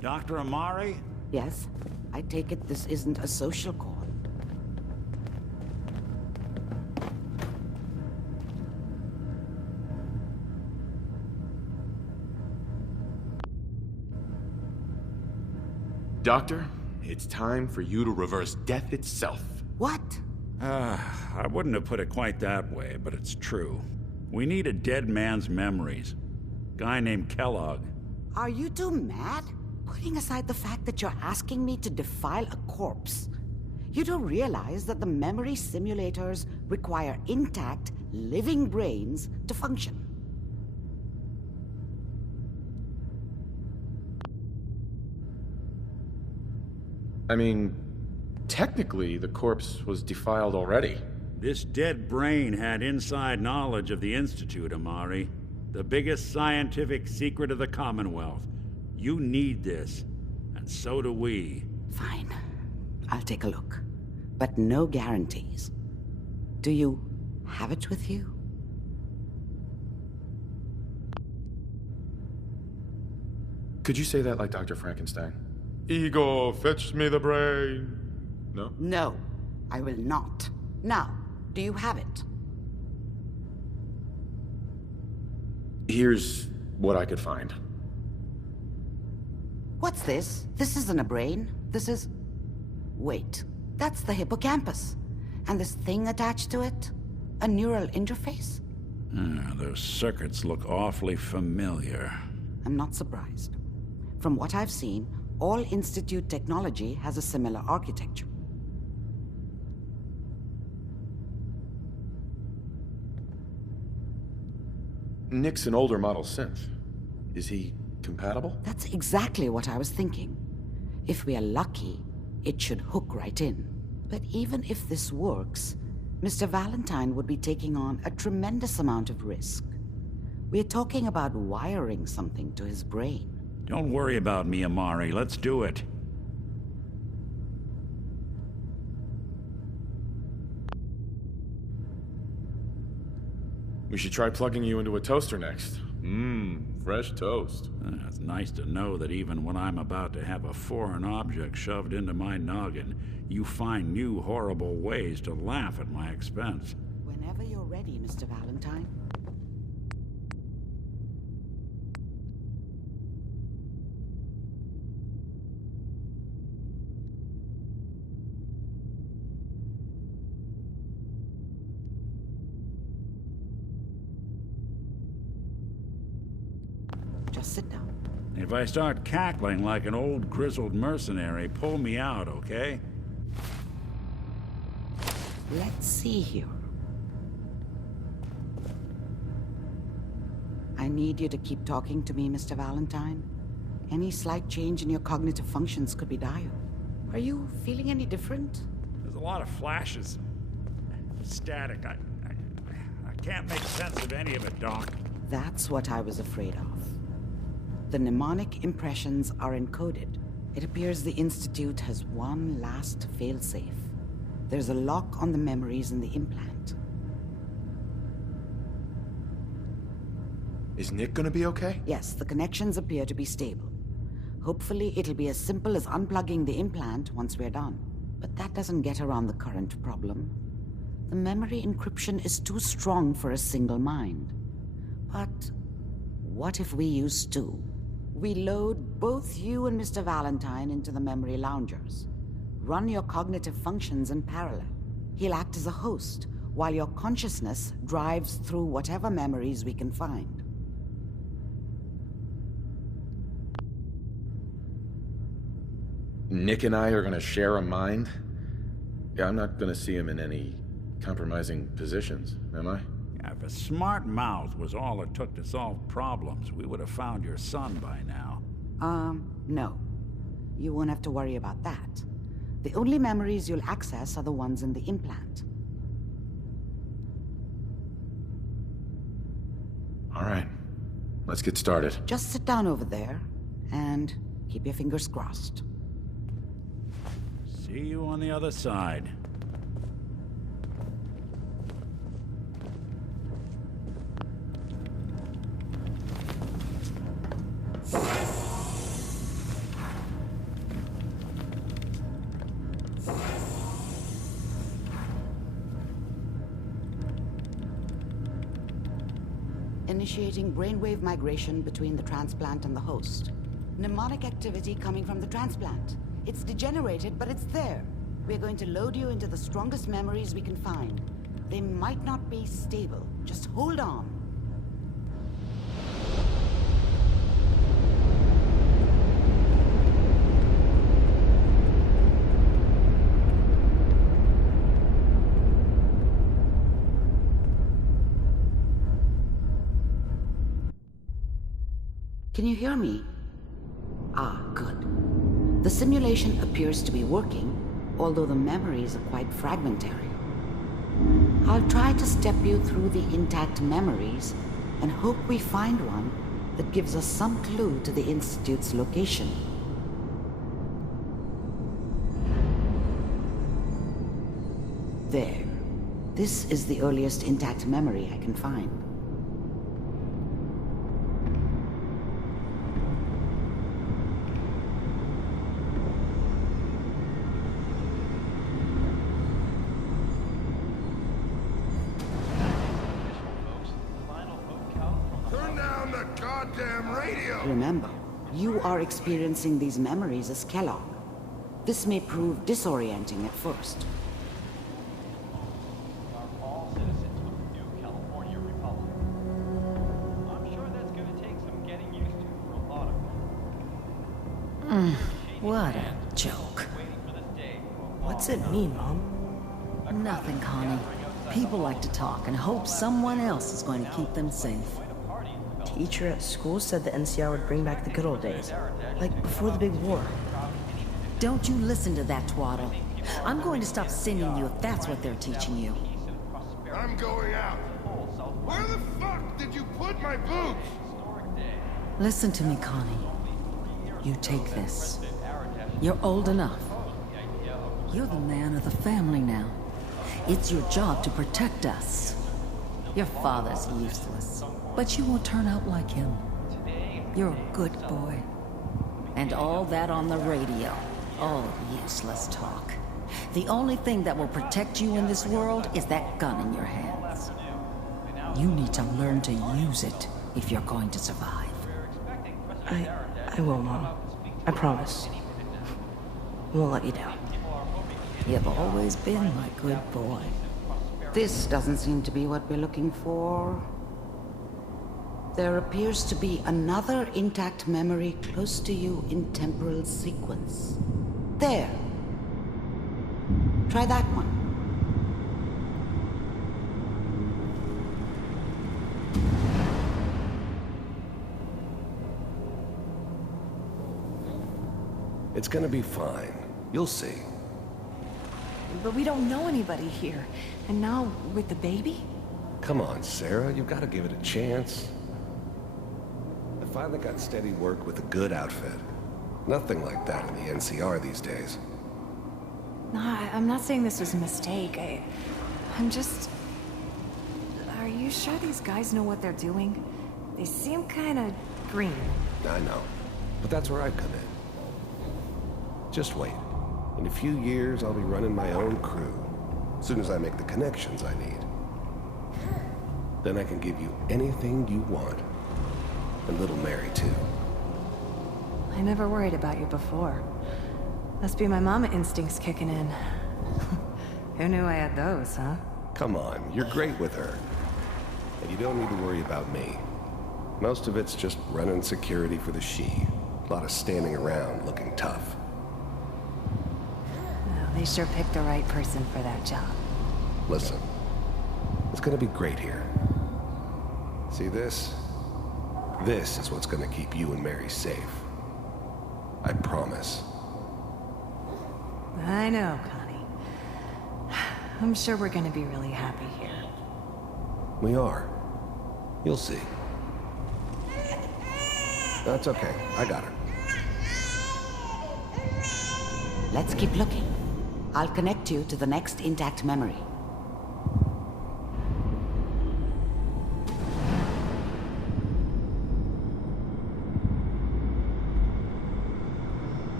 Dr. Amari? Yes? I take it this isn't a social call. Doctor, it's time for you to reverse death itself. What? I wouldn't have put it quite that way, but it's true. We need a dead man's memories. Guy named Kellogg. Are you two mad? Putting aside the fact that you're asking me to defile a corpse, you don't realize that the memory simulators require intact, living brains to function. I mean, technically, the corpse was defiled already. This dead brain had inside knowledge of the Institute, Amari. The biggest scientific secret of the Commonwealth. You need this, and so do we. Fine. I'll take a look. But no guarantees. Do you have it with you? Could you say that like Dr. Frankenstein? Ego, fetch me the brain. No? No, I will not. Now, do you have it? Here's what I could find. What's this? This isn't a brain. This is... Wait, that's the hippocampus. And this thing attached to it? A neural interface? Those circuits look awfully familiar. I'm not surprised. From what I've seen, all Institute technology has a similar architecture. Nick's an older model synth. Is he compatible? That's exactly what I was thinking. If we are lucky, it should hook right in. But even if this works, Mr. Valentine would be taking on a tremendous amount of risk. We're talking about wiring something to his brain. Don't worry about me, Amari. Let's do it. We should try plugging you into a toaster next. Fresh toast. It's nice to know that even when I'm about to have a foreign object shoved into my noggin, you find new horrible ways to laugh at my expense. Whenever you're ready, Mr. Valentine. Just sit down. If I start cackling like an old grizzled mercenary, pull me out, okay? Let's see here. I need you to keep talking to me, Mr. Valentine. Any slight change in your cognitive functions could be dire. Are you feeling any different? There's a lot of flashes. Static. I can't make sense of any of it, Doc. That's what I was afraid of. The mnemonic impressions are encoded. It appears the Institute has one last failsafe. There's a lock on the memories in the implant. Is Nick gonna be okay? Yes, the connections appear to be stable. Hopefully, it'll be as simple as unplugging the implant once we're done. But that doesn't get around the current problem. The memory encryption is too strong for a single mind. But what if we use two? We load both you and Mr. Valentine into the memory loungers. Run your cognitive functions in parallel. He'll act as a host, while your consciousness drives through whatever memories we can find. Nick and I are gonna share a mind? Yeah, I'm not gonna see him in any compromising positions, am I? If a smart mouth was all it took to solve problems, we would have found your son by now. No. You won't have to worry about that. The only memories you'll access are the ones in the implant. All right, let's get started. Just sit down over there, and keep your fingers crossed. See you on the other side. initiating brainwave migration between the transplant and the host. Mnemonic activity coming from the transplant. It's degenerated, but it's there. We're going to load you into the strongest memories we can find. They might not be stable. Just hold on. Can you hear me? Ah, good. The simulation appears to be working, although the memories are quite fragmentary. I'll try to step you through the intact memories and hope we find one that gives us some clue to the Institute's location. There. This is the earliest intact memory I can find. Remember, you are experiencing these memories as Kellogg. This may prove disorienting at first. Are all citizens with the new California Republic. I'm sure that's going to take some getting used to for a lot of them. What a joke. Waiting for this day for a long What's it mean, Mom? Nothing, Connie. People like to talk and hope someone else is going to keep them safe. Teacher at school said the NCR would bring back the good old days, like before the big war. Don't you listen to that twaddle. I'm going to stop sending you if that's what they're teaching you. I'm going out. Where the fuck did you put my boots? Listen to me, Connie. You take this. You're old enough. You're the man of the family now. It's your job to protect us. Your father's useless, but you won't turn out like him. You're a good boy. And all that on the radio, all useless talk. The only thing that will protect you in this world is that gun in your hands. You need to learn to use it if you're going to survive. I will, Mom. I promise. I won't let you down. You've always been my good boy. This doesn't seem to be what we're looking for. There appears to be another intact memory close to you in temporal sequence. There. Try that one. It's gonna be fine. You'll see. But we don't know anybody here. And now, with the baby? Come on, Sarah, you've got to give it a chance. I finally got steady work with a good outfit. Nothing like that in the NCR these days. No, I'm not saying this was a mistake. I'm just... Are you sure these guys know what they're doing? They seem kinda green. I know, but that's where I come in. Just wait. In a few years, I'll be running my own crew. As soon as I make the connections I need. Then I can give you anything you want. And little Mary, too. I never worried about you before. Must be my mama instincts kicking in. Who knew I had those, huh? Come on, you're great with her. And you don't need to worry about me. Most of it's just running security for the She. A lot of standing around looking tough. Well, they sure picked the right person for that job. Listen, it's gonna be great here. See this? This is what's gonna keep you and Mary safe. I promise. I know, Connie. I'm sure we're gonna be really happy here. We are. You'll see. That's okay. I got her. Let's keep looking. I'll connect you to the next intact memory.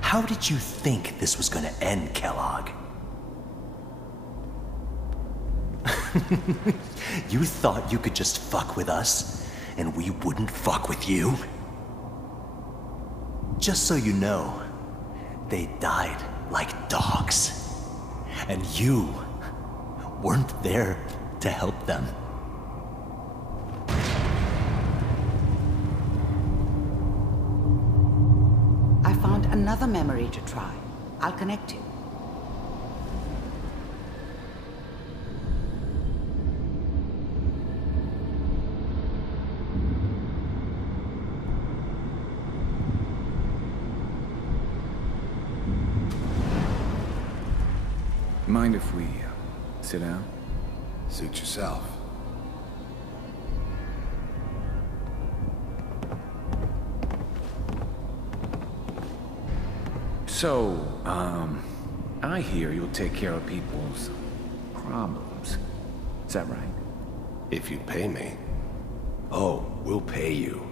How did you think this was gonna end, Kellogg? You thought you could just fuck with us, and we wouldn't fuck with you? Just so you know, they died like dogs. And you weren't there to help them. I found another memory to try. I'll connect you. Mind if we sit down? Suit yourself. So, I hear you'll take care of people's problems. Is that right? If you pay me. Oh, we'll pay you.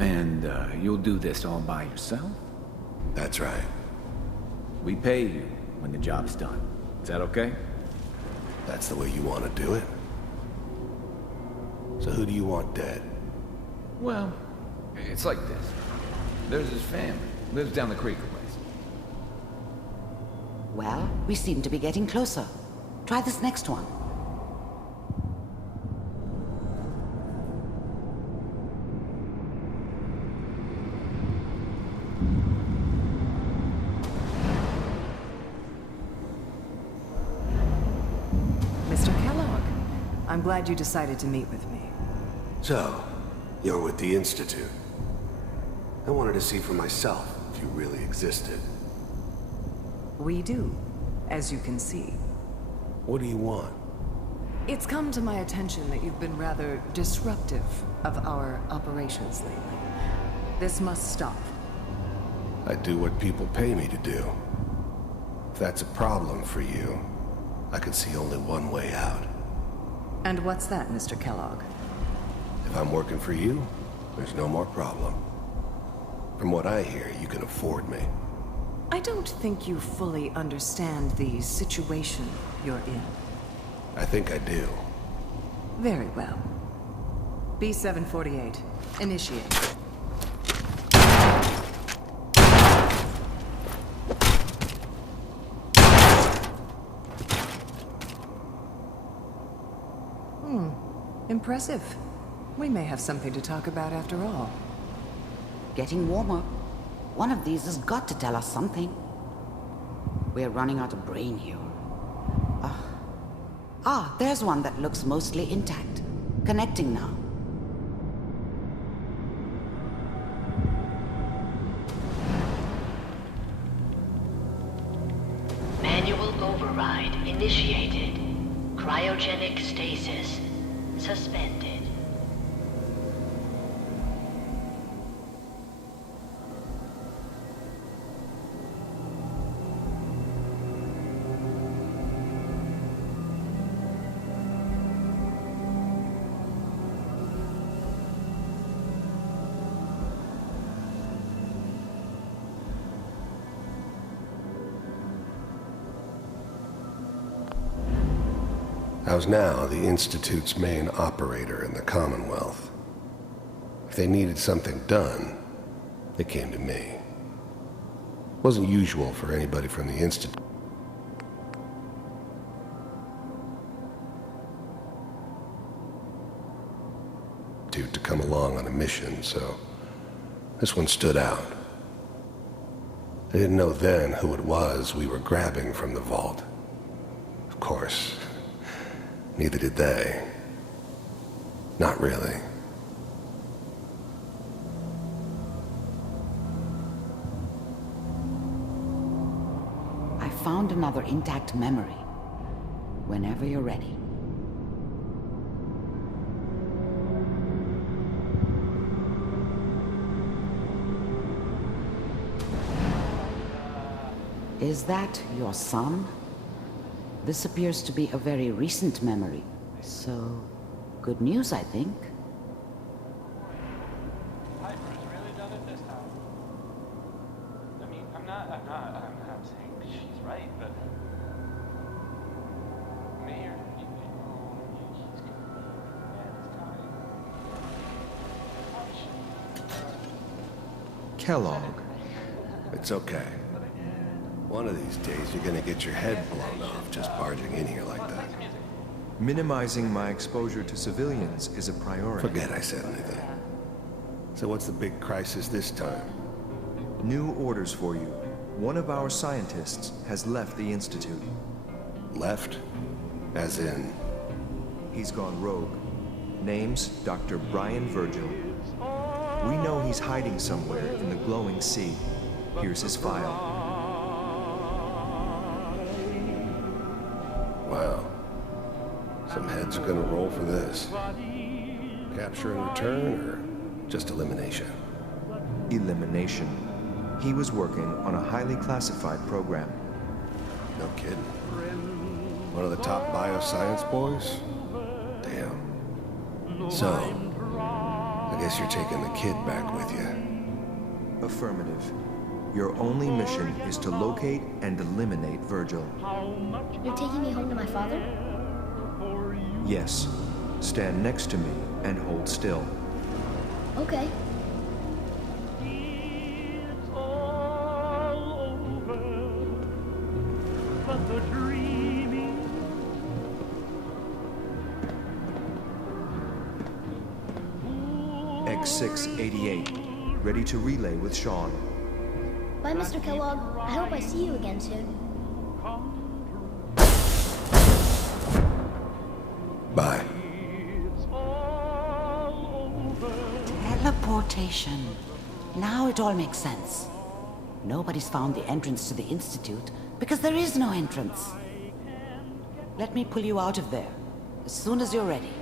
And, you'll do this all by yourself? That's right. We pay you when the job's done. Is that okay? That's the way you want to do it? So who do you want dead? Well, it's like this. There's his family. Lives down the creek a ways. Well, we seem to be getting closer. Try this next one. Mr. Kellogg, I'm glad you decided to meet with me. So, you're with the Institute. I wanted to see for myself if you really existed. We do, as you can see. What do you want? It's come to my attention that you've been rather disruptive of our operations lately. This must stop. I do what people pay me to do. If that's a problem for you, I can see only one way out. And what's that, Mr. Kellogg? If I'm working for you, there's no more problem. From what I hear, you can afford me. I don't think you fully understand the situation you're in. I think I do. Very well. B-748, initiate. Impressive. We may have something to talk about after all. Getting warmer. One of these has got to tell us something. We're running out of brain here. There's one that looks mostly intact. Connecting now. Manual override initiated. Cryogenic stasis suspended. I was now the Institute's main operator in the Commonwealth. If they needed something done, they came to me. It wasn't usual for anybody from the Institute to come along on a mission, so this one stood out. I didn't know then who it was we were grabbing from the vault. Of course, neither did they. Not really. I found another intact memory. Whenever you're ready. Is that your son? This appears to be a very recent memory, so good news, I think. Piper's really done it this time. I mean, I'm not saying she's right, but Mayor, Kellogg. It's okay. One of these days, you're gonna get your head blown off just barging in here like that. Minimizing my exposure to civilians is a priority. Forget I said anything. So what's the big crisis this time? New orders for you. One of our scientists has left the Institute. Left? As in? He's gone rogue. Name's Dr. Brian Virgil. We know he's hiding somewhere in the glowing sea. Here's his file. Wow. Some heads are gonna roll for this. Capture and return, or just elimination? Elimination. He was working on a highly classified program. No kidding. One of the top bioscience boys? Damn. So, I guess you're taking the kid back with you. Affirmative. Your only mission is to locate and eliminate Virgil. You're taking me home to my father? Yes. Stand next to me and hold still. Okay. X688, ready to relay with Sean. Bye, Mr. Kellogg. I hope I see you again soon. Bye. Teleportation. Now it all makes sense. Nobody's found the entrance to the Institute because there is no entrance. Let me pull you out of there as soon as you're ready.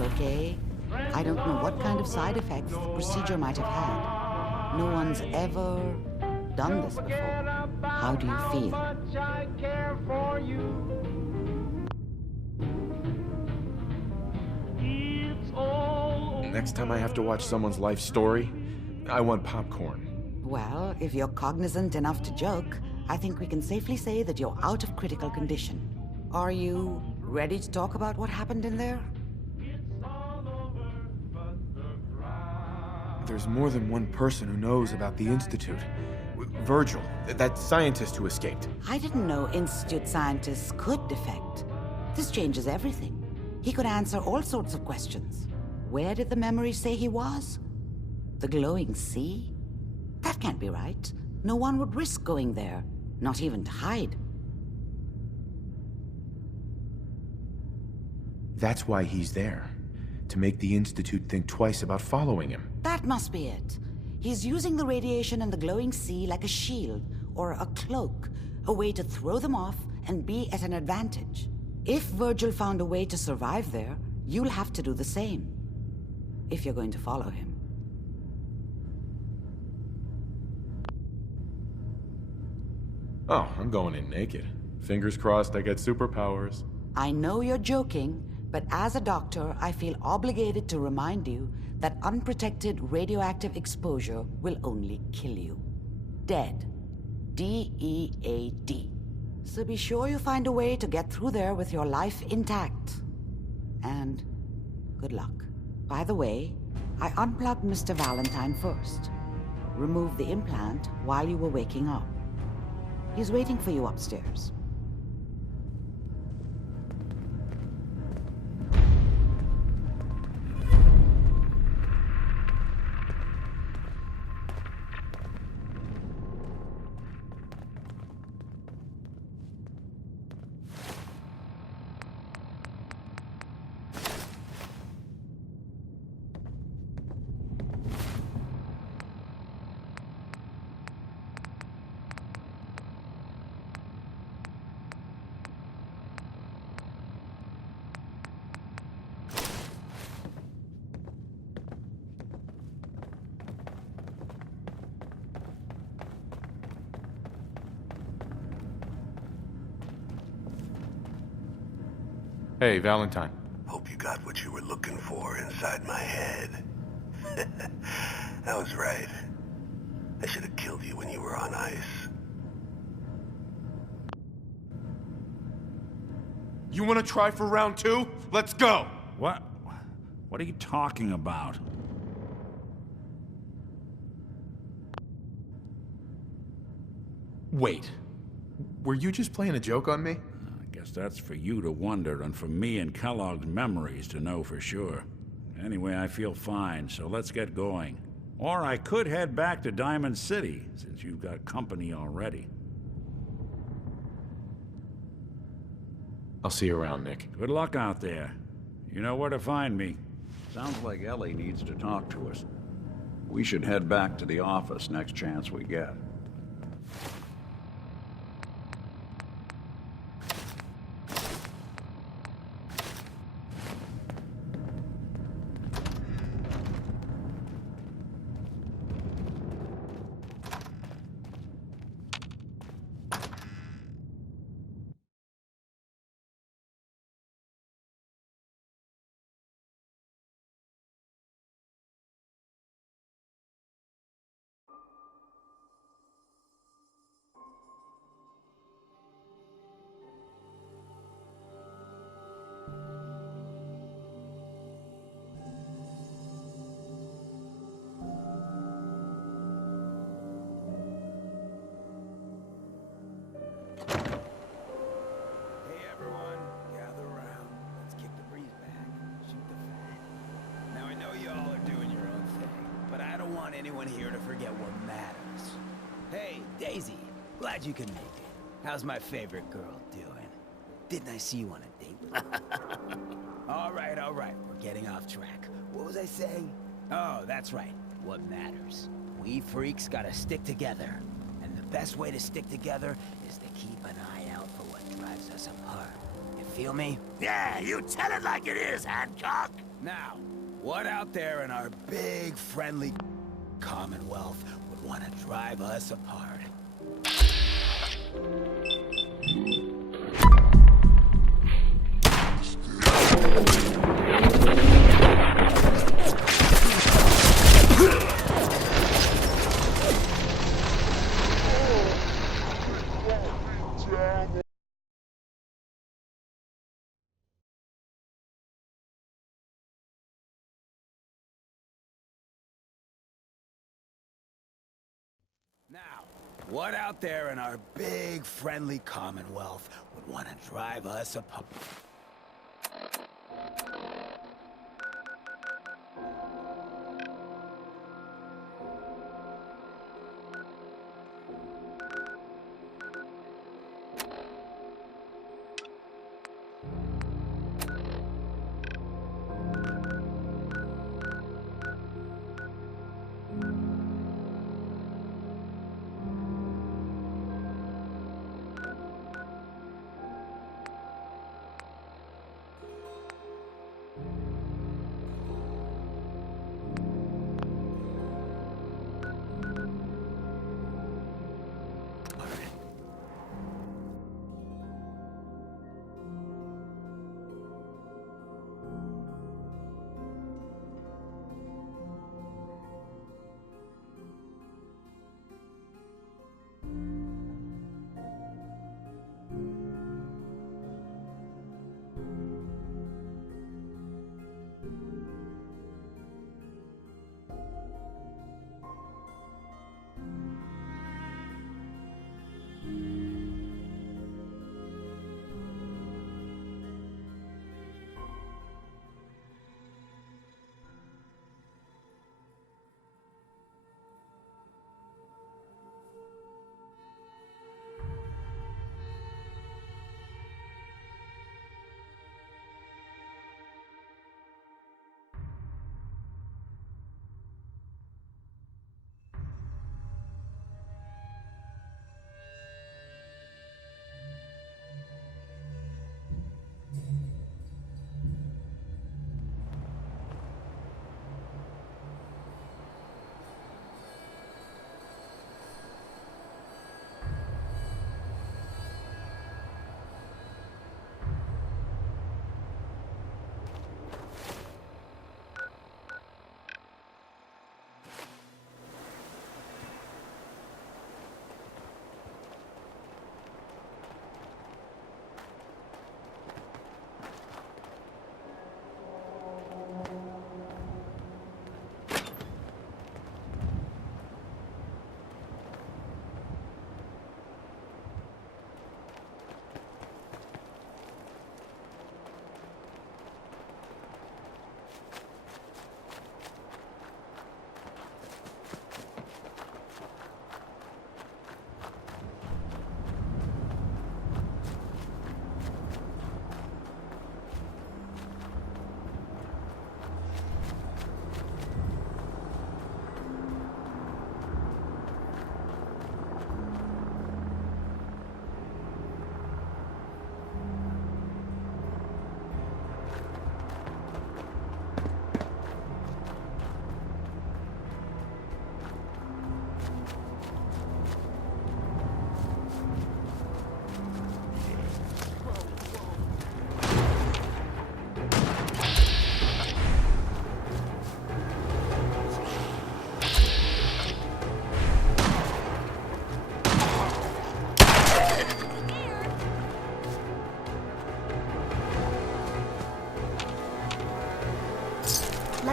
Okay? I don't know what kind of side effects the procedure might have had. No one's ever done this before. How do you feel? Next time I have to watch someone's life story, I want popcorn. Well, if you're cognizant enough to joke, I think we can safely say that you're out of critical condition. Are you ready to talk about what happened in there? There's more than one person who knows about the Institute. Virgil, that scientist who escaped. I didn't know Institute scientists could defect. This changes everything. He could answer all sorts of questions. Where did the memory say he was? The glowing sea? That can't be right. No one would risk going there, not even to hide. That's why he's there. To make the Institute think twice about following him. That must be it. He's using the radiation and the glowing sea like a shield or a cloak, a way to throw them off and be at an advantage. If Virgil found a way to survive there, you'll have to do the same. If you're going to follow him. Oh, I'm going in naked. Fingers crossed I get superpowers. I know you're joking, but as a doctor, I feel obligated to remind you that unprotected radioactive exposure will only kill you. Dead. D-E-A-D. So be sure you find a way to get through there with your life intact. And good luck. By the way, I unplugged Mr. Valentine first. Removed the implant while you were waking up. He's waiting for you upstairs. Hey, Valentine. Hope you got what you were looking for inside my head. I was right. I should have killed you when you were on ice. You want to try for round 2? Let's go! What? What are you talking about? Wait. Were you just playing a joke on me? I guess that's for you to wonder, and for me and Kellogg's memories to know for sure. Anyway, I feel fine, so let's get going. Or I could head back to Diamond City, since you've got company already. I'll see you around, Nick. Good luck out there. You know where to find me. Sounds like Ellie needs to talk to us. We should head back to the office next chance we get. Anyone here to forget what matters. Hey, Daisy, glad you could make it. How's my favorite girl doing? Didn't I see you on a date with her? all right, we're getting off track. What was I saying? Oh, that's right, what matters. We freaks gotta stick together. And the best way to stick together is to keep an eye out for what drives us apart. You feel me? Yeah, you tell it like it is, Hancock! Now, what out there in our big, friendly Commonwealth would want to drive us apart? Now, what out there in our big, friendly Commonwealth would want to drive us apart?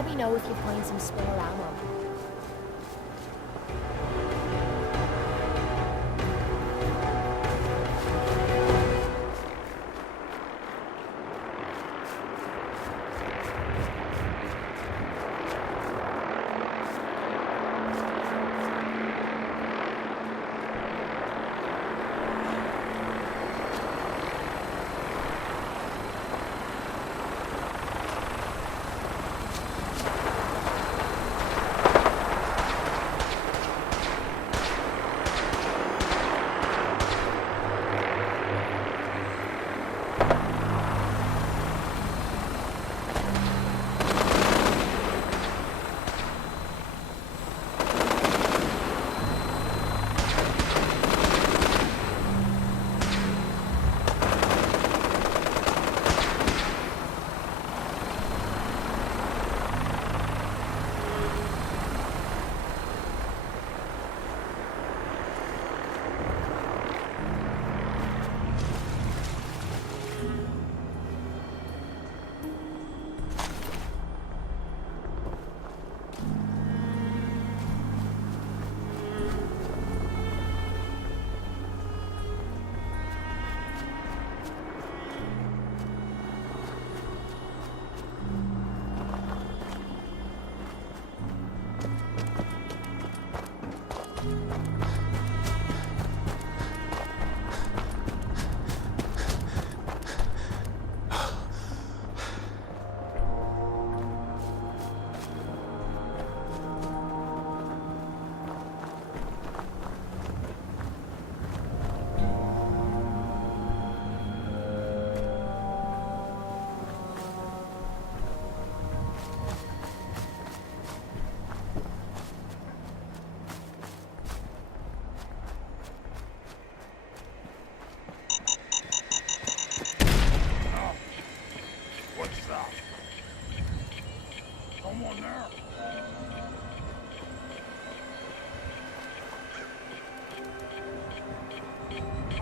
let me know if you find some spare ammo.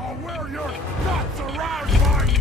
I'll wear your guts around my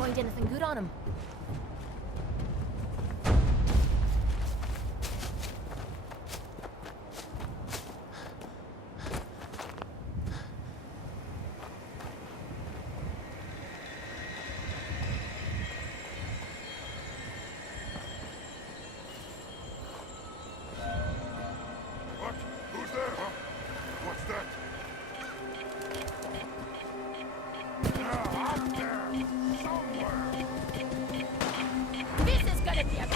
find anything good on him. What? Who's there, huh? What's that? Out there! Somewhere! This is gonna be a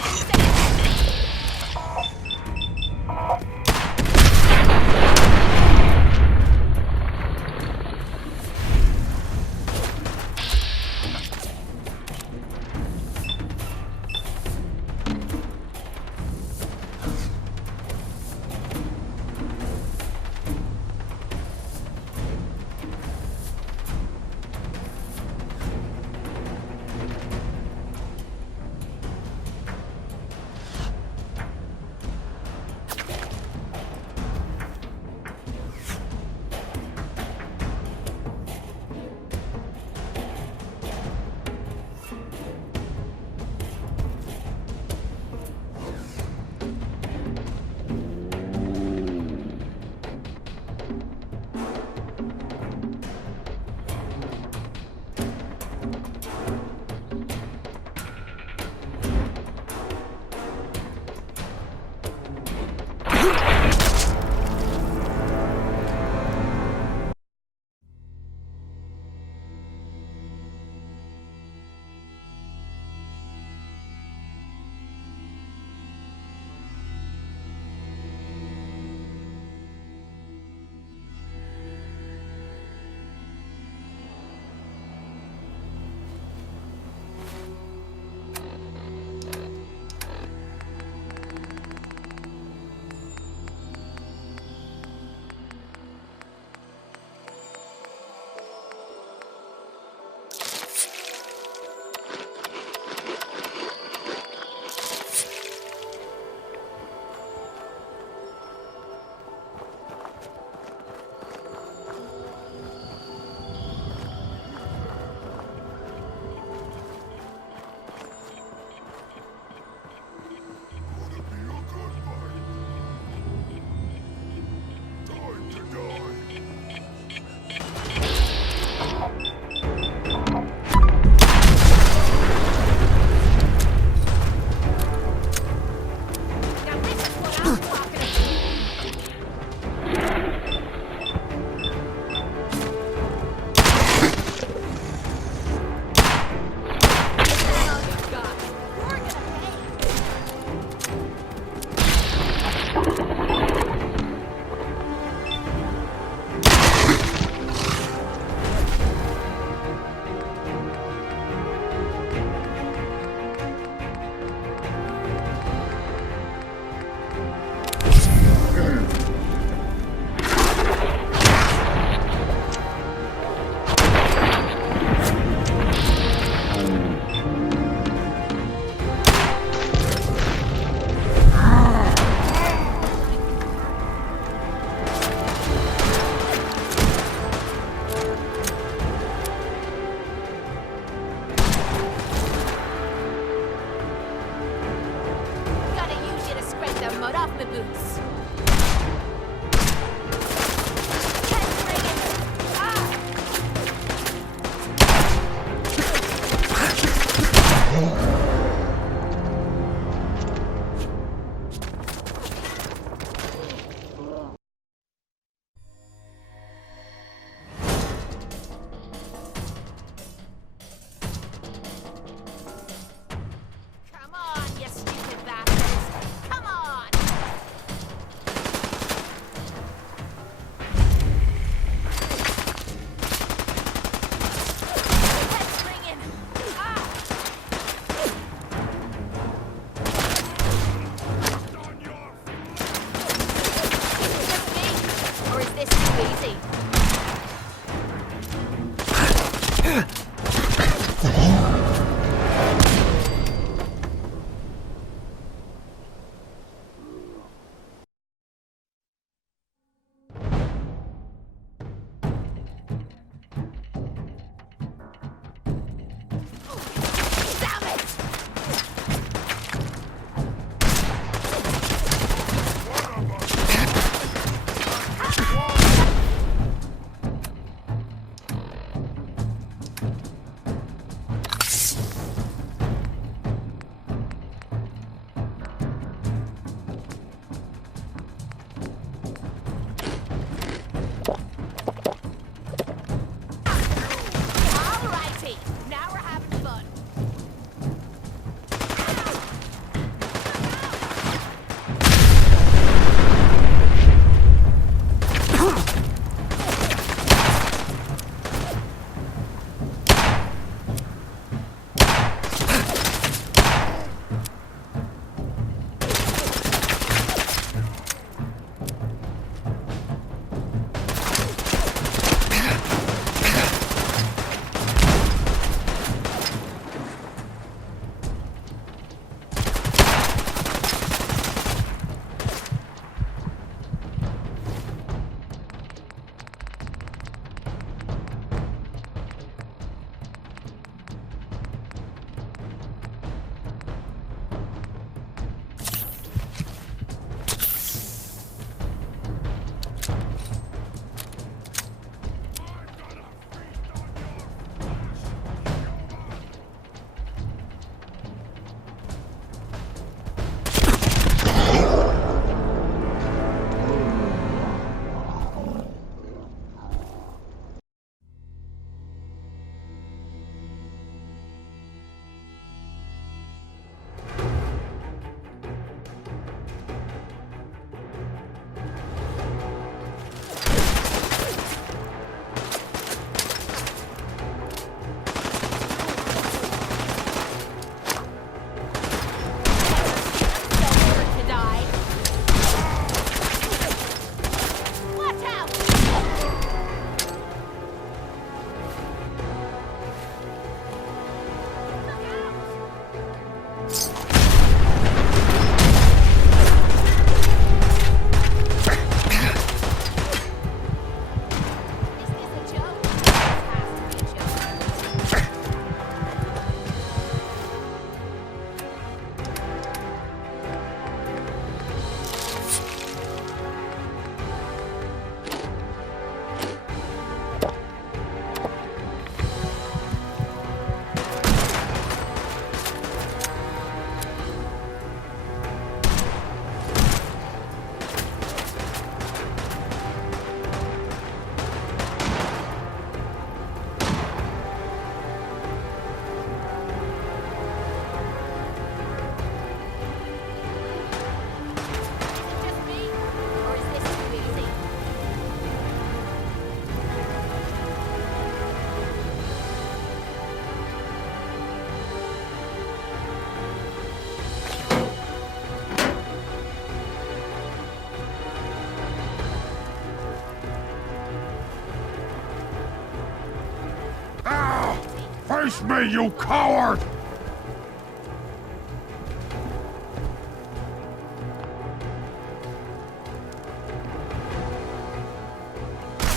Face me, you coward!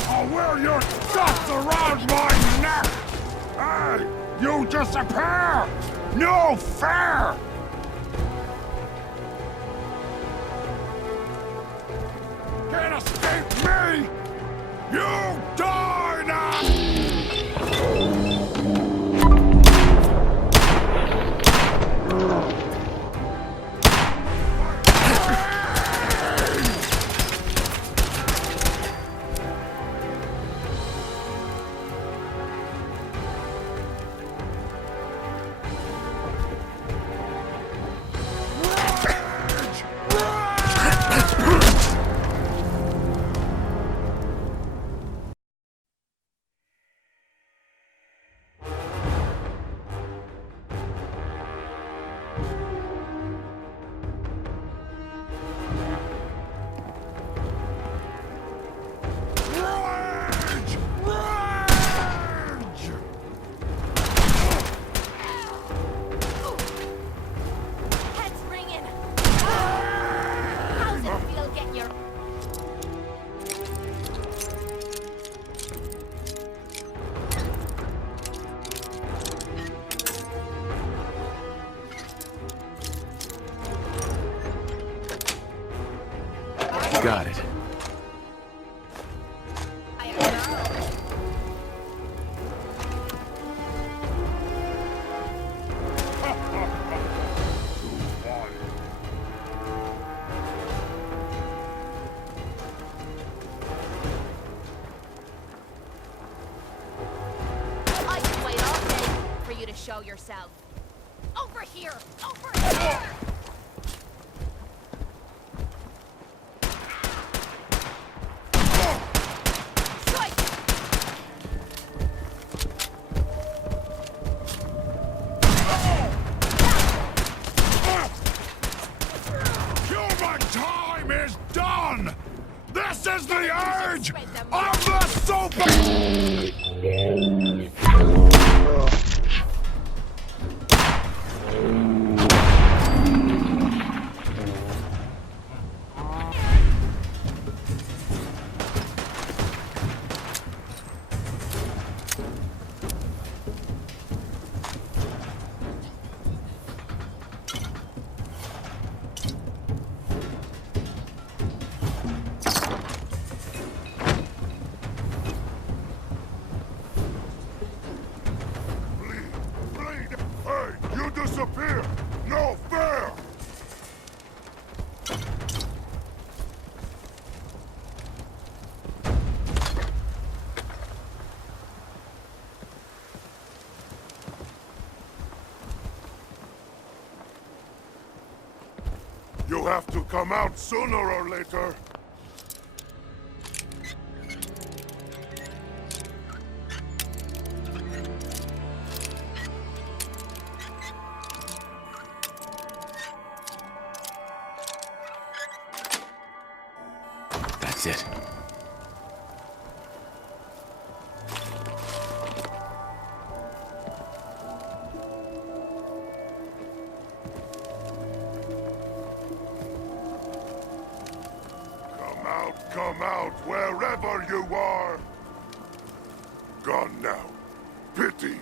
I'll wear your guts around my neck! Hey, you disappear! No fair! Can't escape me! You die now! Got it. I can wait all day for you to show yourself. Over here! Over here! Human time is done! This is the urge of the super... Hey, you disappear! No fair! You have to come out sooner or later. That's it. Come out, wherever you are! Gone now. Pity.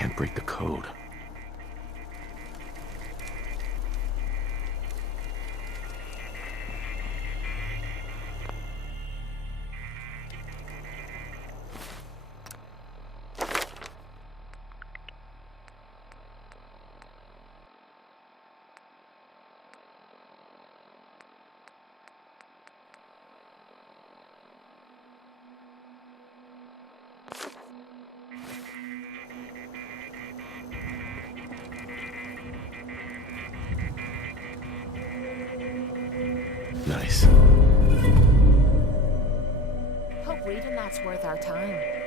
Can't break the code. Nice. Hope reading that's worth our time.